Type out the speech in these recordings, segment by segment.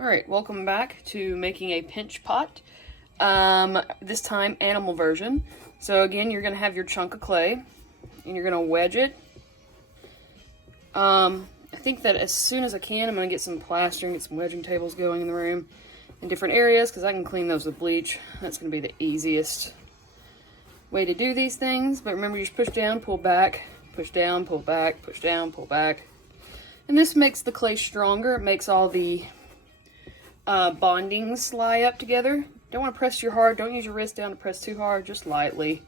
Alright, welcome back to making a pinch pot. This time animal version. So again, you're going to have your chunk of clay and you're going to wedge it. I think that as soon as I can, I'm going to get some plaster and get some wedging tables going in the room in different areas because I can clean those with bleach. That's going to be the easiest way to do these things. But remember, you just push down, pull back, push down, pull back, push down, pull back. And this makes the clay stronger. It makes all the bondings lie up together. Don't want to press too hard. Don't use your wrist down to press too hard, just lightly.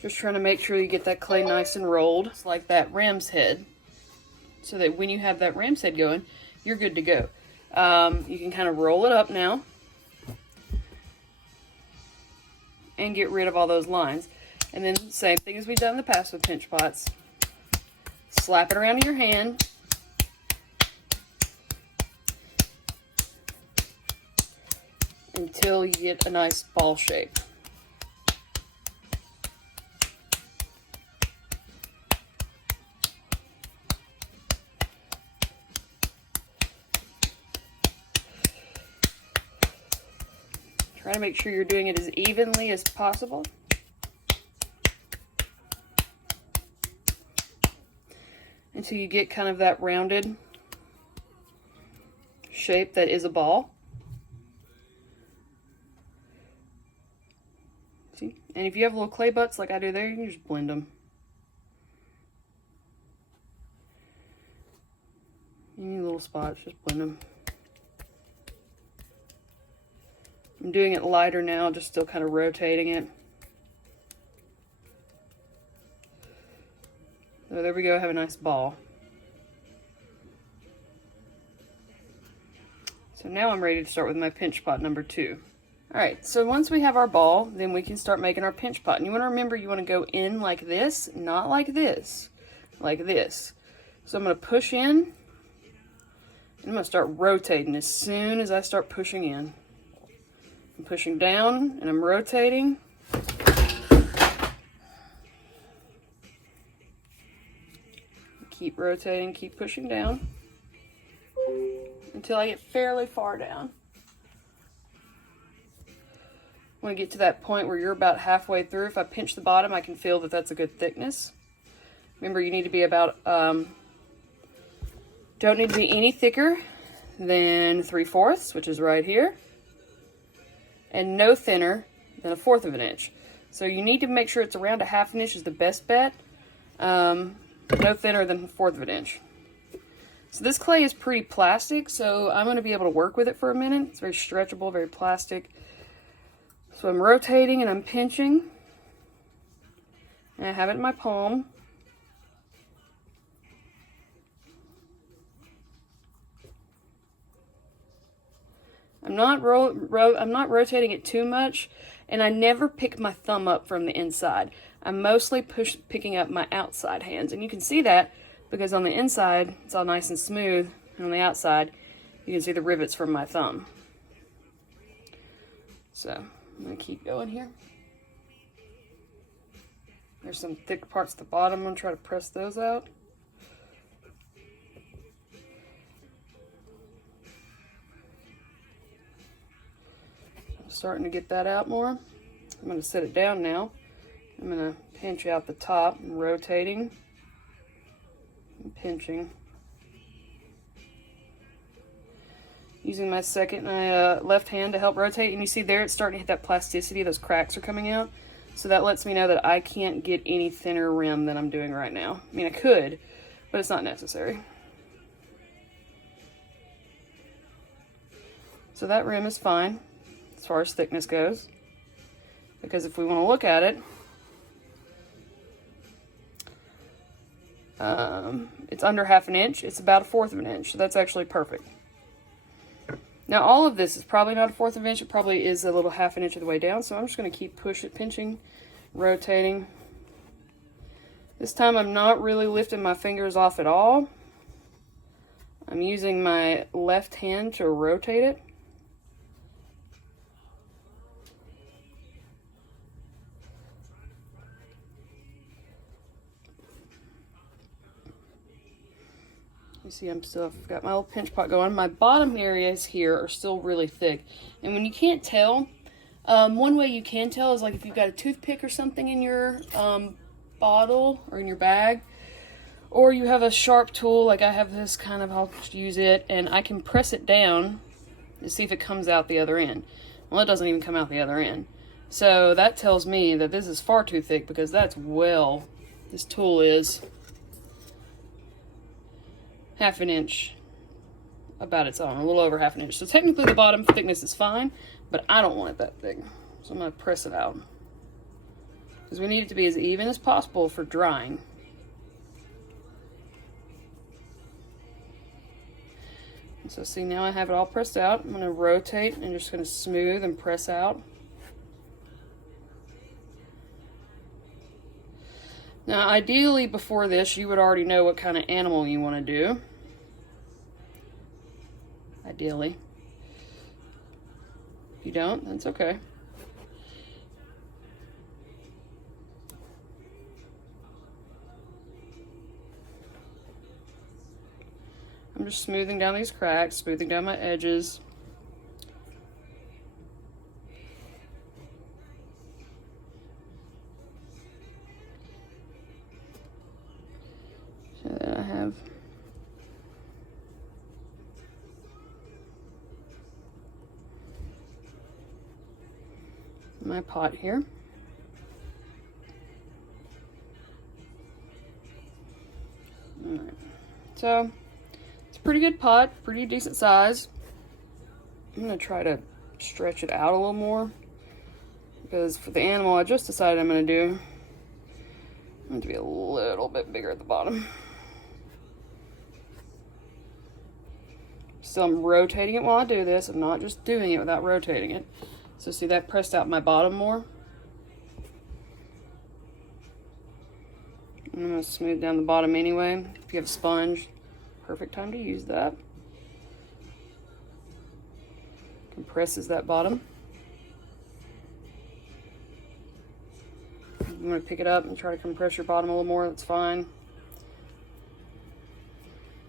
Just trying to make sure you get that clay nice and rolled. It's like that ram's head, so that when you have that ram's head going, you're good to go. You can kind of roll it up now and get rid of all those lines. And then same thing as we've done in the past with pinch pots. Slap it around in your hand. Until you get a nice ball shape. Try to make sure you're doing it as evenly as possible. Until you get kind of that rounded shape that is a ball. See? And if you have little clay butts like I do there, you can just blend them. Any little spots, just blend them. I'm doing it lighter now, just still kind of rotating it. So there we go, I have a nice ball. So now I'm ready to start with my pinch pot number 2. Alright, so once we have our ball, then we can start making our pinch pot. And you want to remember, you want to go in like this, not like this, like this. So I'm going to push in, and I'm going to start rotating as soon as I start pushing in. I'm pushing down, and I'm rotating. Keep rotating, keep pushing down, until I get fairly far down. When I get to that point where you're about halfway through, if I pinch the bottom, I can feel that that's a good thickness. Remember, you need to be about, don't need to be any thicker than 3/4, which is right here, and no thinner than 1/4 of an inch. So you need to make sure it's around 1/2 inch is the best bet, no thinner than 1/4 of an inch. So this clay is pretty plastic, so I'm going to be able to work with it for a minute. It's very stretchable, very plastic. So I'm rotating and I'm pinching, and I have it in my palm. I'm not rotating it too much, and I never pick my thumb up from the inside. I'm mostly picking up my outside hands, and you can see that because on the inside it's all nice and smooth, and on the outside you can see the rivets from my thumb. So I'm going to keep going here. There's some thick parts at the bottom. I'm going to try to press those out. I'm starting to get that out more. I'm going to set it down now. I'm going to pinch out the top and rotating and pinching. Using my left hand to help rotate, and you see there it's starting to hit that plasticity, those cracks are coming out. So that lets me know that I can't get any thinner rim than I'm doing right now. I mean, I could, but it's not necessary. So that rim is fine as far as thickness goes, because if we want to look at it, it's under 1/2 inch. It's about 1/4 of an inch, so that's actually perfect. Now all of this is probably not 1/4 of an inch. It probably is a little 1/2 inch of the way down. So I'm just going to keep pinching, rotating. This time I'm not really lifting my fingers off at all. I'm using my left hand to rotate it. You See, I've got my little pinch pot going. My bottom areas here are still really thick. And when you can't tell, one way you can tell is like if you've got a toothpick or something in your bottle or in your bag, or you have a sharp tool, like I have this kind of, I'll use it, and I can press it down to see if it comes out the other end. Well, it doesn't even come out the other end. So that tells me that this is far too thick, because that's this tool is half an inch about its own, a little over half an inch. So technically the bottom thickness is fine, but I don't want it that thick. So I'm gonna press it out, because we need it to be as even as possible for drying. And so see, now I have it all pressed out. I'm gonna rotate and just gonna smooth and press out. Now, ideally before this, you would already know what kind of animal you want to do. Ideally. If you don't, that's okay. I'm just smoothing down these cracks, smoothing down my edges. So then I have my pot here. All right. So it's a pretty good pot, pretty decent size. I'm gonna try to stretch it out a little more, because for the animal I just decided I'm gonna do, I want it to be a little bit bigger at the bottom. So I'm rotating it while I do this. I'm not just doing it without rotating it. So see, that pressed out my bottom more. I'm gonna smooth down the bottom anyway. If you have a sponge, perfect time to use that. Compresses that bottom. I'm gonna pick it up and try to compress your bottom a little more. That's fine.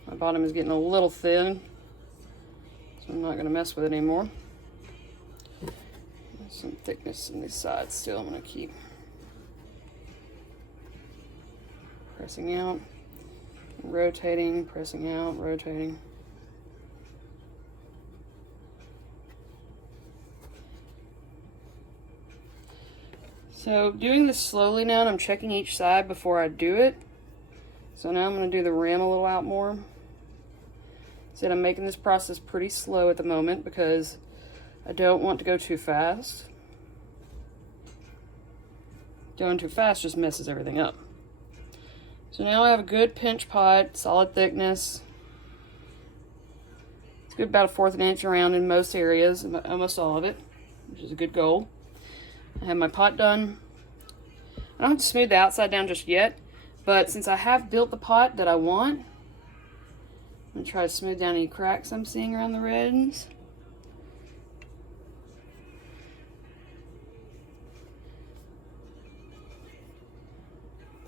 My bottom is getting a little thin, so I'm not gonna mess with it anymore. There's some thickness in these sides still. I'm gonna keep pressing out, rotating, pressing out, rotating. So doing this slowly now, and I'm checking each side before I do it. So now I'm going to do the rim a little out more. So I'm making this process pretty slow at the moment because I don't want to go too fast. Going too fast just messes everything up. So now I have a good pinch pot, solid thickness. It's good, about 1/4 an inch around in most areas, almost all of it, which is a good goal. I have my pot done. I don't have to smooth the outside down just yet, but since I have built the pot that I want, I'm going to try to smooth down any cracks I'm seeing around the ends.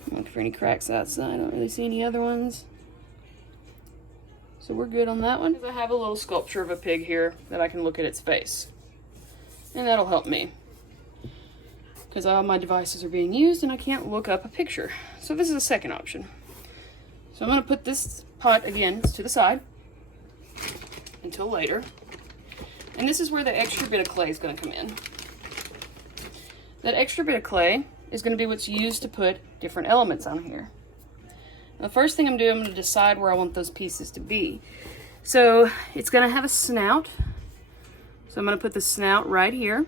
Look for any cracks outside. I don't really see any other ones. So we're good on that one. I have a little sculpture of a pig here that I can look at its face. And that'll help me, because all my devices are being used and I can't look up a picture. So this is a second option. So I'm going to put this pot again to the side until later. And this is where the extra bit of clay is going to come in. That extra bit of clay is going to be what's used to put different elements on here. Now, the first thing I'm doing, I'm going to decide where I want those pieces to be. So it's going to have a snout. So I'm going to put the snout right here.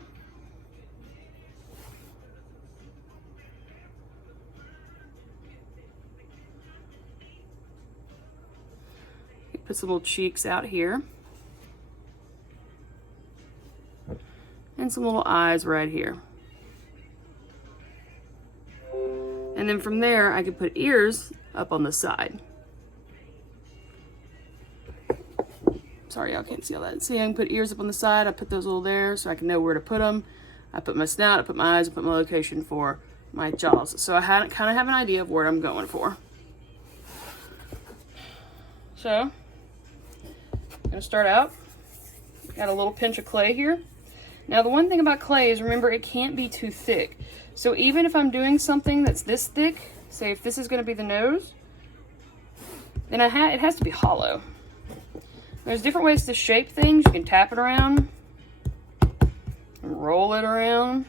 Put some little cheeks out here. And some little eyes right here. And then from there, I could put ears up on the side. Sorry, y'all can't see all that. See, I can put ears up on the side. I put those little there so I can know where to put them. I put my snout, I put my eyes, I put my location for my jaws. So I kind of have an idea of where I'm going for. So gonna start out. Got a little pinch of clay here. Now the one thing about clay is, remember, it can't be too thick. So even if I'm doing something that's this thick, say if this is gonna be the nose, then it has to be hollow. There's different ways to shape things. You can tap it around, and roll it around.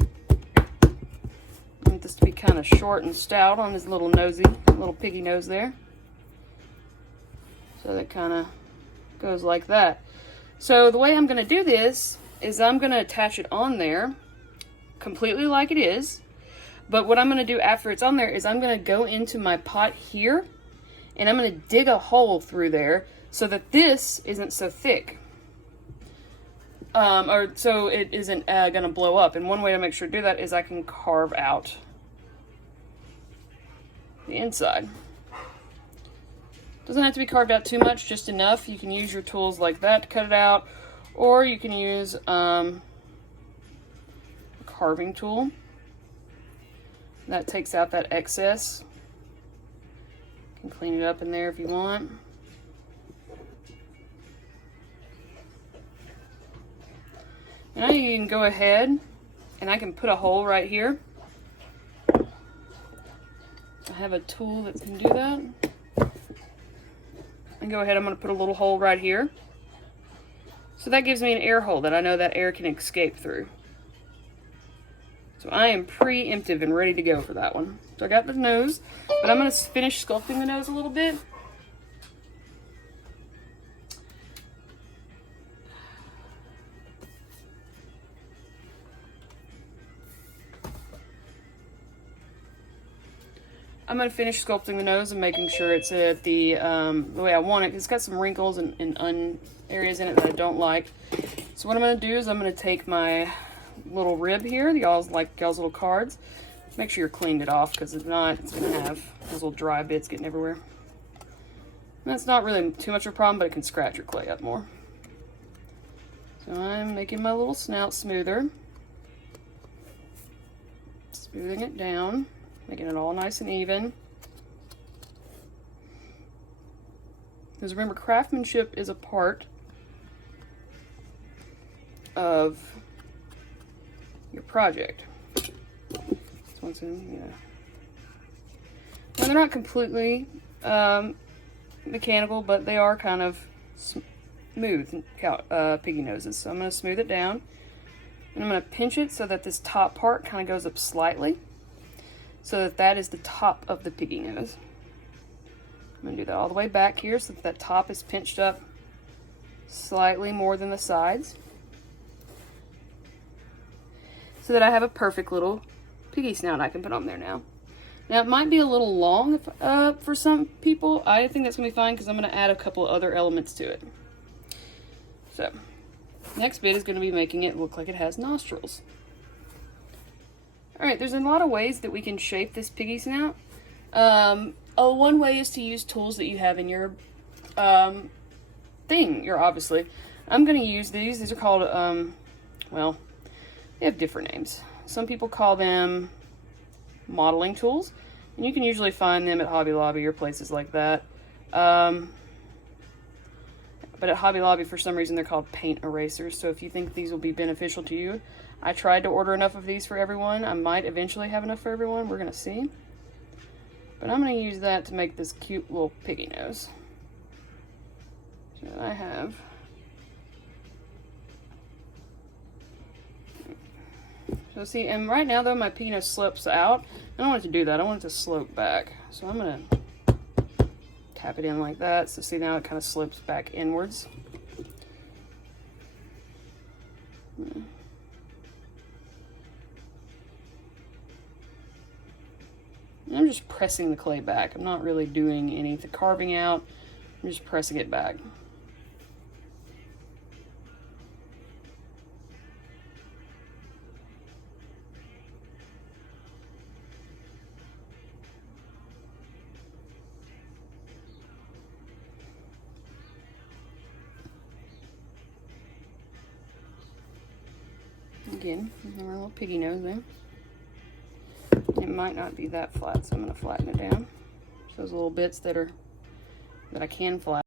I want this to be kind of short and stout on his little little piggy nose there. So that kind of goes like that. So the way I'm going to do this is I'm going to attach it on there completely like it is. But what I'm going to do after it's on there is I'm going to go into my pot here and I'm going to dig a hole through there so that this isn't so thick. Or so it isn't going to blow up. And one way to make sure to do that is I can carve out the inside. Doesn't have to be carved out too much, just enough. You can use your tools like that to cut it out, or you can use a carving tool. That takes out that excess. You can clean it up in there if you want. Now you can go ahead and I can put a hole right here. I have a tool that can do that. And go ahead, I'm going to put a little hole right here. So that gives me an air hole that I know that air can escape through. So I am preemptive and ready to go for that one. So I got the nose, but I'm going to finish sculpting the nose a little bit. I'm going to finish sculpting the nose and making sure it's at the way I want it. It's got some wrinkles and areas in it that I don't like. So what I'm going to do is I'm going to take my little rib here, y'all's little cards. Make sure you're cleaned it off, because if not, it's going to have those little dry bits getting everywhere. And that's not really too much of a problem, but it can scratch your clay up more. So I'm making my little snout smoother. Smoothing it down. Making it all nice and even. Because remember, craftsmanship is a part of your project. This one's in, yeah. Now they're not completely mechanical, but they are kind of smooth piggy noses. So I'm going to smooth it down. And I'm going to pinch it so that this top part kind of goes up slightly. So that is the top of the piggy nose. I'm going to do that all the way back here so that top is pinched up slightly more than the sides. So that I have a perfect little piggy snout I can put on there now. Now it might be a little long for some people. I think that's going to be fine because I'm going to add a couple of other elements to it. So, next bit is going to be making it look like it has nostrils. Alright, there's a lot of ways that we can shape this piggy snout. One way is to use tools that you have in your obviously. I'm going to use these. These are called, well, they have different names. Some people call them modeling tools, and you can usually find them at Hobby Lobby or places like that. But at Hobby Lobby, for some reason, they're called paint erasers, so if you think these will be beneficial to you, I tried to order enough of these for everyone. I might eventually have enough for everyone. We're going to see. But I'm going to use that to make this cute little piggy nose. So I have... So see, and right now though, my piggy nose slopes out. I don't want it to do that. I want it to slope back. So I'm going to tap it in like that. So see, now it kind of slopes back inwards. I'm just pressing the clay back. I'm not really doing any of the carving out. I'm just pressing it back. Again, our little piggy nose there. It might not be that flat, so I'm going to flatten it down. Those little bits that I can flatten.